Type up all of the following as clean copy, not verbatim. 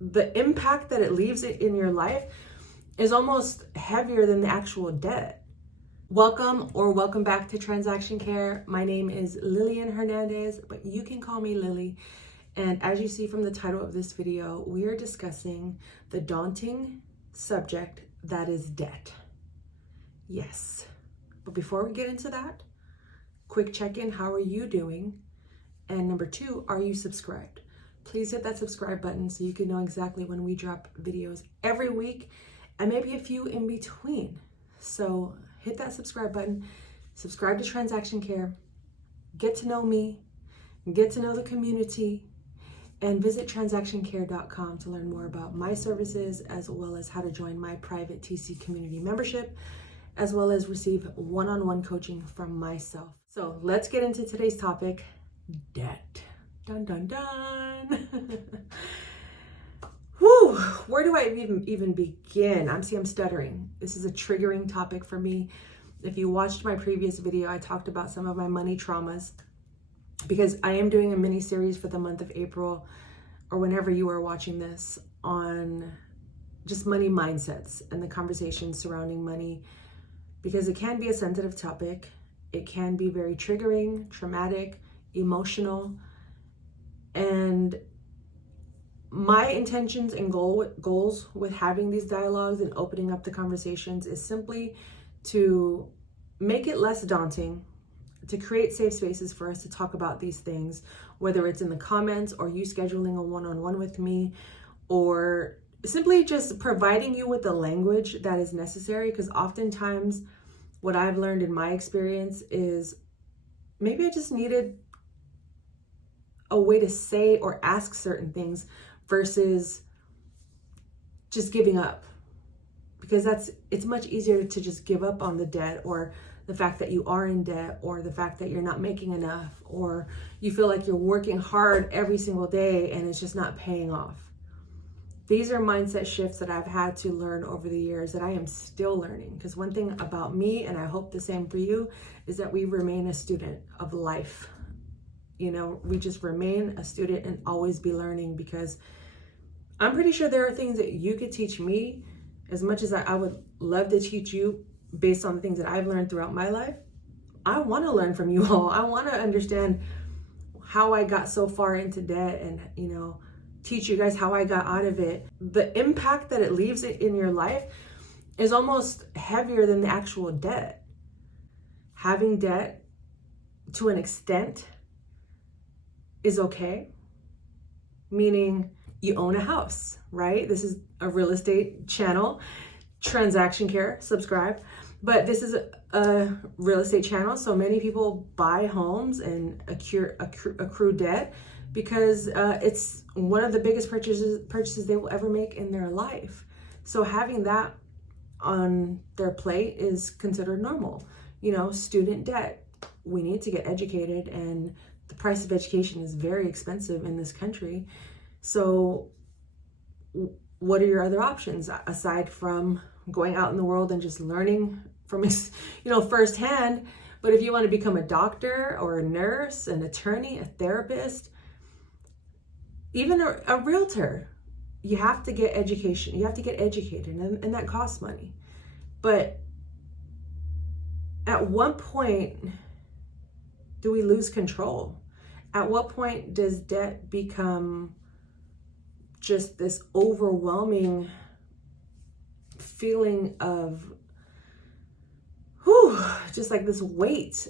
the impact that it leaves in your life is almost heavier than the actual debt. Welcome back to Transaction Care. My name is Lillian Hernandez, but you can call me Lily. And as you see from the title of this video, we are discussing the daunting subject that is debt. Yes. But before we get into that, quick check-in, how are you doing? And number 2, are you subscribed? Please hit that subscribe button so you can know exactly when we drop videos every week and maybe a few in between. So hit that subscribe button, subscribe to Transaction Care, get to know me, get to know the community, and visit transactioncare.com to learn more about my services, as well as how to join my private TC community membership, as well as receive one-on-one coaching from myself. So let's get into today's topic, debt. Dun, dun, dun. Whew, where do I even begin? I'm stuttering. This is a triggering topic for me. If you watched my previous video, I talked about some of my money traumas, because I am doing a mini series for the month of April, or whenever you are watching this, on just money mindsets and the conversations surrounding money, because it can be a sensitive topic. It can be very triggering, traumatic, emotional. And my intentions and goals with having these dialogues and opening up the conversations is simply to make it less daunting, to create safe spaces for us to talk about these things, whether it's in the comments or you scheduling a one-on-one with me, or simply just providing you with the language that is necessary. Because oftentimes what I've learned in my experience is maybe I just needed a way to say or ask certain things versus just giving up, because it's much easier to just give up on the debt, or the fact that you are in debt, or the fact that you're not making enough, or you feel like you're working hard every single day and it's just not paying off. These are mindset shifts that I've had to learn over the years, that I am still learning. Because one thing about me, and I hope the same for you, is that we remain a student of life. You know, we just remain a student and always be learning, because I'm pretty sure there are things that you could teach me as much as I would love to teach you based on the things that I've learned throughout my life. I want to learn from you all. I want to understand how I got so far into debt, and, you know, teach you guys how I got out of it. The impact that it leaves in your life is almost heavier than the actual debt. Having debt to an extent is okay, meaning you own a house, right? This is a real estate channel, Transaction Care, subscribe. But this is a real estate channel, so many people buy homes and accrue debt, because it's one of the biggest purchases they will ever make in their life. So having that on their plate is considered normal. You know, student debt, we need to get educated, and the price of education is very expensive in this country. So what are your other options aside from going out in the world and just learning from, you know, firsthand? But if you want to become a doctor or a nurse, an attorney, a therapist, even a realtor, you have to get education. You have to get educated, and that costs money. But at what point do we lose control? At what point does debt become just this overwhelming feeling of, just like this weight,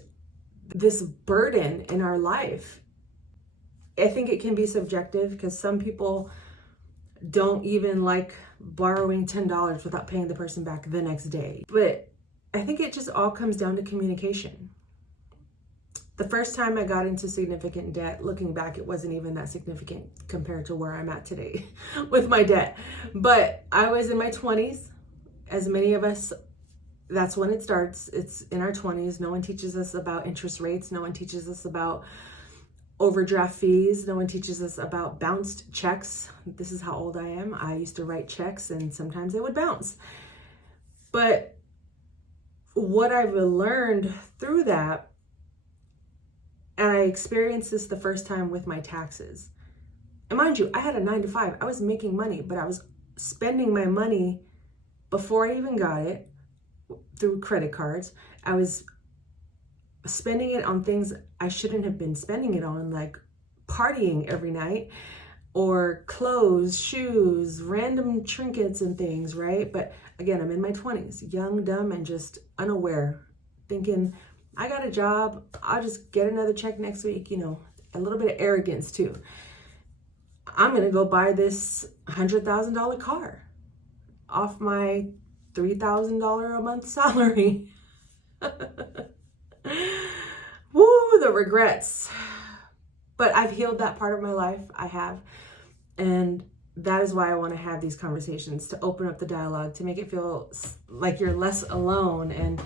this burden in our life? I think it can be subjective, because some people don't even like borrowing $10 without paying the person back the next day. But I think it just all comes down to communication. The first time I got into significant debt, looking back, it wasn't even that significant compared to where I'm at today with my debt. But I was in my 20s. As many of us, that's when it starts. It's in our 20s. No one teaches us about interest rates. No one teaches us about overdraft fees. No one teaches us about bounced checks. This is how old I am. I used to write checks, and sometimes they would bounce. But what I've learned through that, and I experienced this the first time with my taxes. And mind you, I had a 9 to 5. I was making money, but I was spending my money before I even got it through credit cards. I was spending it on things I shouldn't have been spending it on, like partying every night, or clothes, shoes, random trinkets and things, right? But again, I'm in my 20s, young, dumb, and just unaware, thinking, I got a job, I'll just get another check next week, a little bit of arrogance too. I'm gonna go buy this $100,000 car off my $3,000 a month salary. Woo, the regrets. But I've healed that part of my life. I have. And that is why I want to have these conversations, to open up the dialogue, to make it feel like you're less alone, and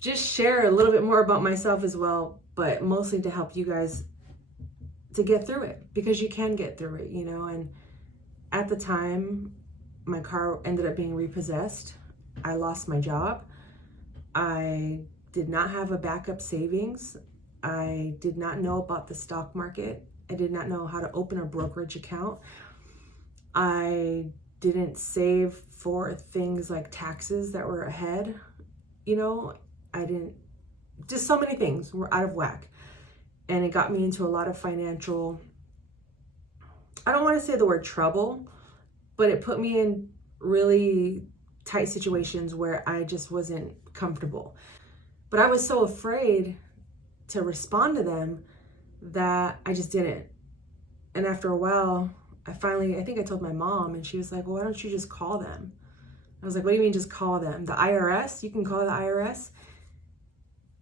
just share a little bit more about myself as well, but mostly to help you guys to get through it, because you can get through it, and at the time, my car ended up being repossessed. I lost my job. I did not have a backup savings. I did not know about the stock market. I did not know how to open a brokerage account. I didn't save for things like taxes that were ahead. Just so many things were out of whack. And it got me into a lot of financial, I don't want to say the word trouble, but it put me in really tight situations where I just wasn't comfortable. But I was so afraid to respond to them that I just didn't. And after a while, I think I told my mom, and she was like, well, why don't you just call them? I was like, what do you mean just call them? The IRS? You can call the IRS?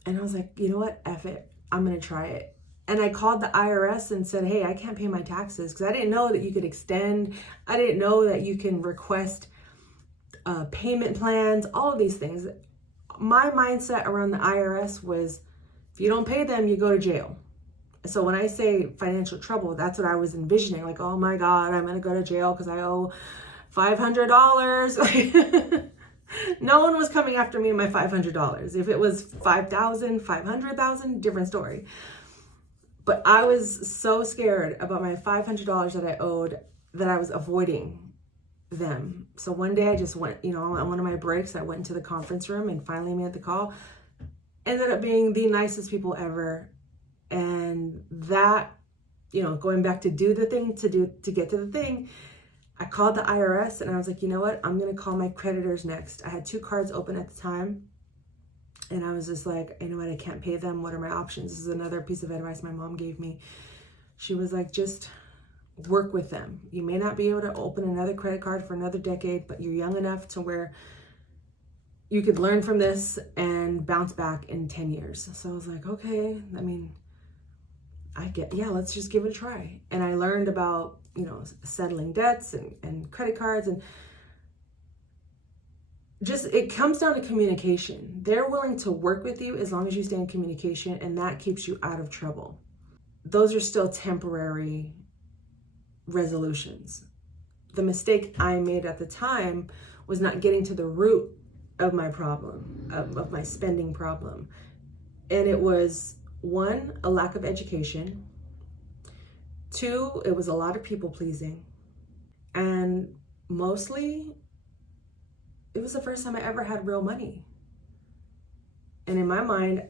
And I was like, you know what? F it. I'm going to try it. And I called the IRS and said, hey, I can't pay my taxes, because I didn't know that you could extend. I didn't know that you can request payment plans, all of these things. My mindset around the IRS was, if you don't pay them, you go to jail. So when I say financial trouble, that's what I was envisioning. Like, oh my God, I'm going to go to jail because I owe $500. No one was coming after me and my $500. If it was $5,000, $500,000, different story. But I was so scared about my $500 that I owed that I was avoiding them. So one day I just went, on one of my breaks, I went into the conference room and finally made the call. Ended up being the nicest people ever. And that, going back to do the thing, to get to the thing, I called the IRS and I was like, you know what? I'm going to call my creditors next. I had 2 cards open at the time. And I was just like, you know what? I can't pay them. What are my options? This is another piece of advice my mom gave me. She was like, just work with them. You may not be able to open another credit card for another decade, but you're young enough to where you could learn from this and bounce back in 10 years. So I was like, okay, let's just give it a try. And I learned about, settling debts and credit cards, and just, it comes down to communication. They're willing to work with you as long as you stay in communication, and that keeps you out of trouble. Those are still temporary resolutions. The mistake I made at the time was not getting to the root of my problem, of my spending problem. And it was, 1, a lack of education. 2, it was a lot of people pleasing. And mostly, it was the first time I ever had real money. And in my mind,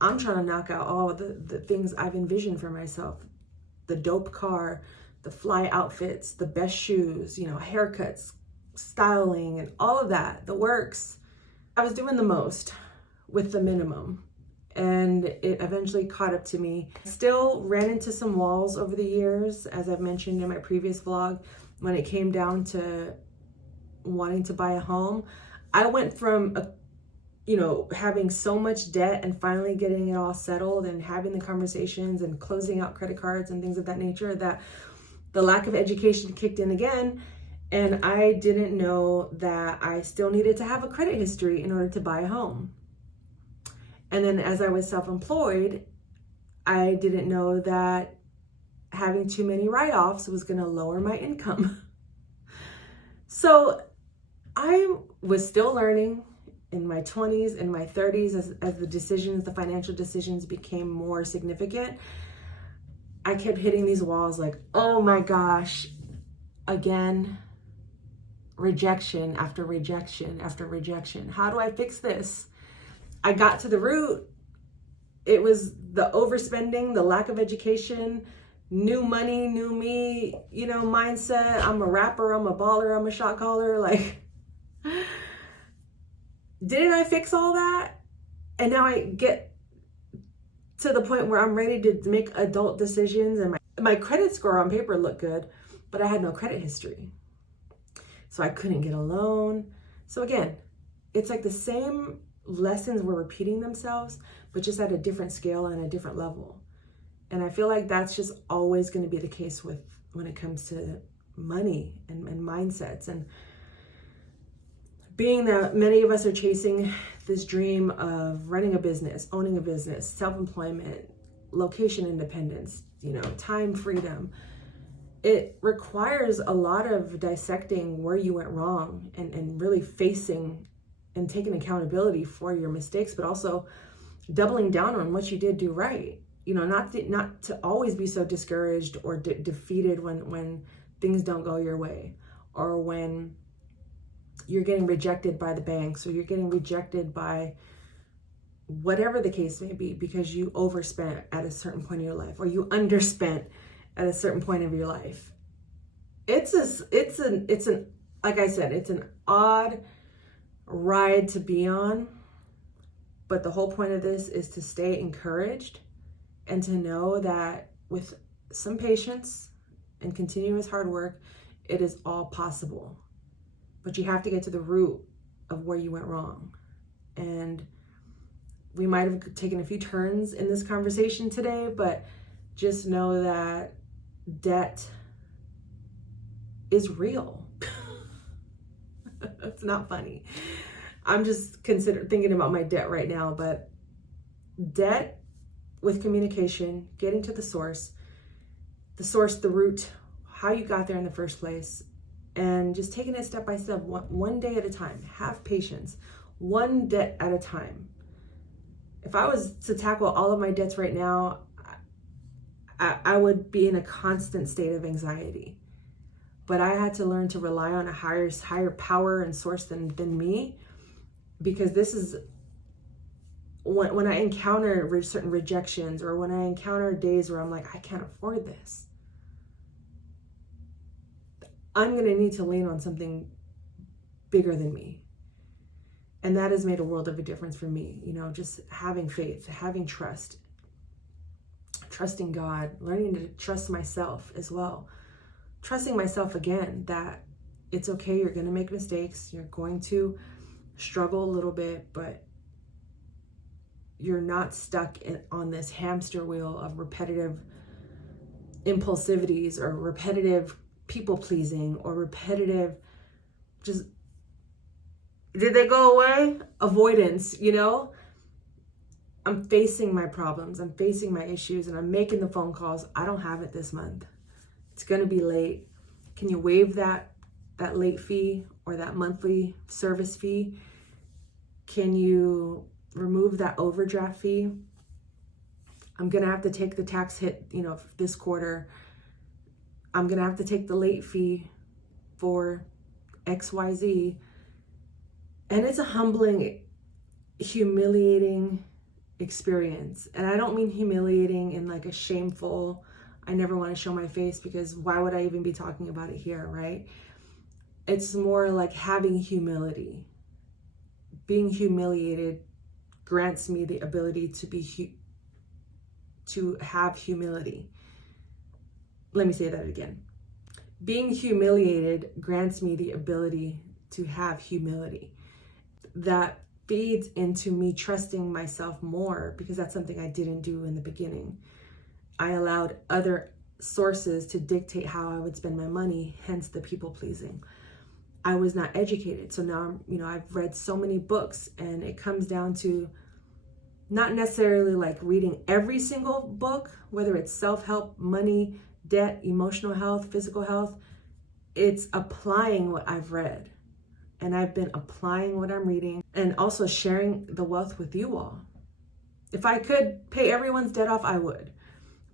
I'm trying to knock out all the things I've envisioned for myself. The dope car, the fly outfits, the best shoes, haircuts, styling, and all of that, the works. I was doing the most with the minimum. And it eventually caught up to me. Still ran into some walls over the years, as I've mentioned in my previous vlog, when it came down to wanting to buy a home. I went from having so much debt and finally getting it all settled and having the conversations and closing out credit cards and things of that nature, that the lack of education kicked in again. And I didn't know that I still needed to have a credit history in order to buy a home. And then as I was self-employed, I didn't know that having too many write-offs was going to lower my income. So I was still learning in my 20s and my 30s as the financial decisions became more significant. I kept hitting these walls like, oh my gosh, again, rejection after rejection after rejection. How do I fix this? I got to the root. It was the overspending, the lack of education, new money, new me, mindset. I'm a rapper, I'm a baller, I'm a shot caller. Like, didn't I fix all that? And now I get to the point where I'm ready to make adult decisions, and my credit score on paper looked good, but I had no credit history. So I couldn't get a loan. So again, it's like the same lessons were repeating themselves, but just at a different scale and a different level. And I feel like that's just always going to be the case when it comes to money and mindsets. And being that many of us are chasing this dream of running a business, owning a business, self-employment, location independence, time freedom, it requires a lot of dissecting where you went wrong and really facing and taking accountability for your mistakes, but also doubling down on what you did do right. Not to always be so discouraged or defeated when things don't go your way, or when you're getting rejected by the banks, or you're getting rejected by whatever the case may be, because you overspent at a certain point in your life, or you underspent at a certain point of your life. It's an like I said, it's an odd ride to be on, but the whole point of this is to stay encouraged and to know that with some patience and continuous hard work, it is all possible. But you have to get to the root of where you went wrong. And we might have taken a few turns in this conversation today, but just know that debt is real. It's not funny. I'm just thinking about my debt right now, but debt with communication, getting to the source, the root, how you got there in the first place, and just taking it step by step, one day at a time. Have patience, one debt at a time. If I was to tackle all of my debts right now, I would be in a constant state of anxiety. But I had to learn to rely on a higher power and source than me, because this is when I encounter certain rejections, or when I encounter days where I'm like, I can't afford this, I'm going to need to lean on something bigger than me. And that has made a world of a difference for me. Just having faith, having trust, trusting God, learning to trust myself as well. Trusting myself again, that it's okay, you're going to make mistakes, you're going to struggle a little bit, but you're not stuck on this hamster wheel of repetitive impulsivities, or repetitive people pleasing, or repetitive just, did they go away? Avoidance, I'm facing my problems, I'm facing my issues, and I'm making the phone calls. I don't have it this month. It's going to be late. Can you waive that late fee or that monthly service fee? Can you remove that overdraft fee? I'm going to have to take the tax hit, this quarter. I'm going to have to take the late fee for XYZ. And it's a humbling, humiliating experience. And I don't mean humiliating in like a shameful, I never want to show my face, because why would I even be talking about it here, right? It's more like having humility. Being humiliated grants me the ability to have humility. Let me say that again. Being humiliated grants me the ability to have humility. That feeds into me trusting myself more, because that's something I didn't do in the beginning. I allowed other sources to dictate how I would spend my money, hence the people pleasing. I was not educated. So now, I've read so many books, and it comes down to not necessarily like reading every single book, whether it's self-help, money, debt, emotional health, physical health. It's applying what I've read. And I've been applying what I'm reading, and also sharing the wealth with you all. If I could pay everyone's debt off, I would.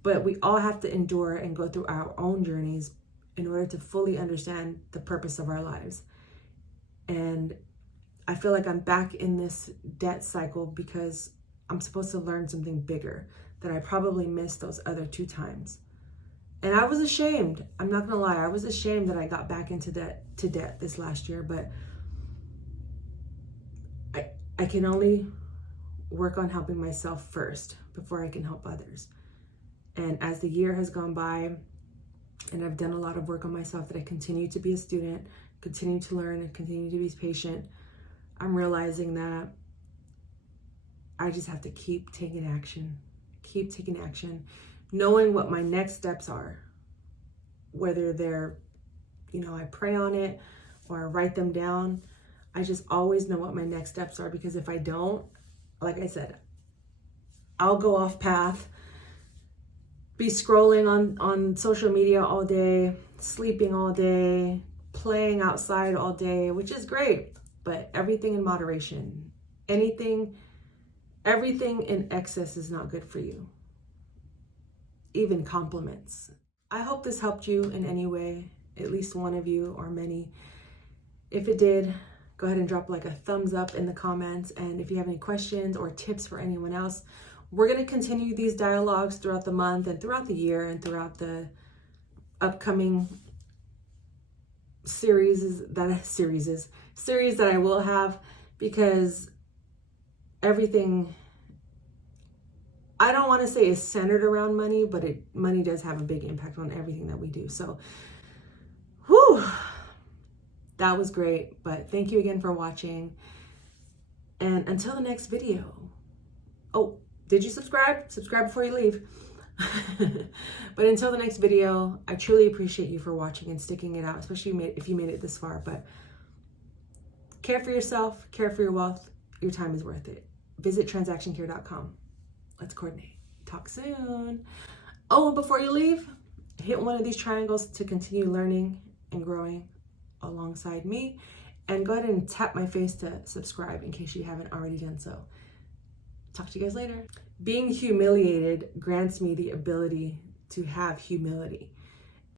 But we all have to endure and go through our own journeys in order to fully understand the purpose of our lives. And I feel like I'm back in this debt cycle because I'm supposed to learn something bigger that I probably missed those other 2 times. And I was ashamed. I'm not gonna lie. I was ashamed that I got back into debt this last year, but I can only work on helping myself first before I can help others. And as the year has gone by and I've done a lot of work on myself, that I continue to be a student, continue to learn, and continue to be patient, I'm realizing that I just have to keep taking action, knowing what my next steps are, whether they're, I pray on it or I write them down. I just always know what my next steps are, because if I don't, like I said, I'll go off path, be scrolling on social media all day, sleeping all day, playing outside all day, which is great, but everything in moderation. Everything in excess is not good for you. Even compliments. I hope this helped you in any way, at least one of you or many. If it did, go ahead and drop like a thumbs up in the comments. And if you have any questions or tips for anyone else, we're going to continue these dialogues throughout the month and throughout the year and throughout the upcoming series that I will have, because everything, I don't want to say is centered around money, but money does have a big impact on everything that we do. So, that was great. But thank you again for watching. And until the next video. Oh, did you subscribe? Subscribe before you leave. But until the next video, I truly appreciate you for watching and sticking it out, especially if you made it this far. But care for yourself, care for your wealth. Your time is worth it. Visit transactioncare.com. Let's coordinate. Talk soon. Oh, and before you leave, hit one of these triangles to continue learning and growing alongside me. And go ahead and tap my face to subscribe in case you haven't already done so. Talk to you guys later. Being humiliated grants me the ability to have humility.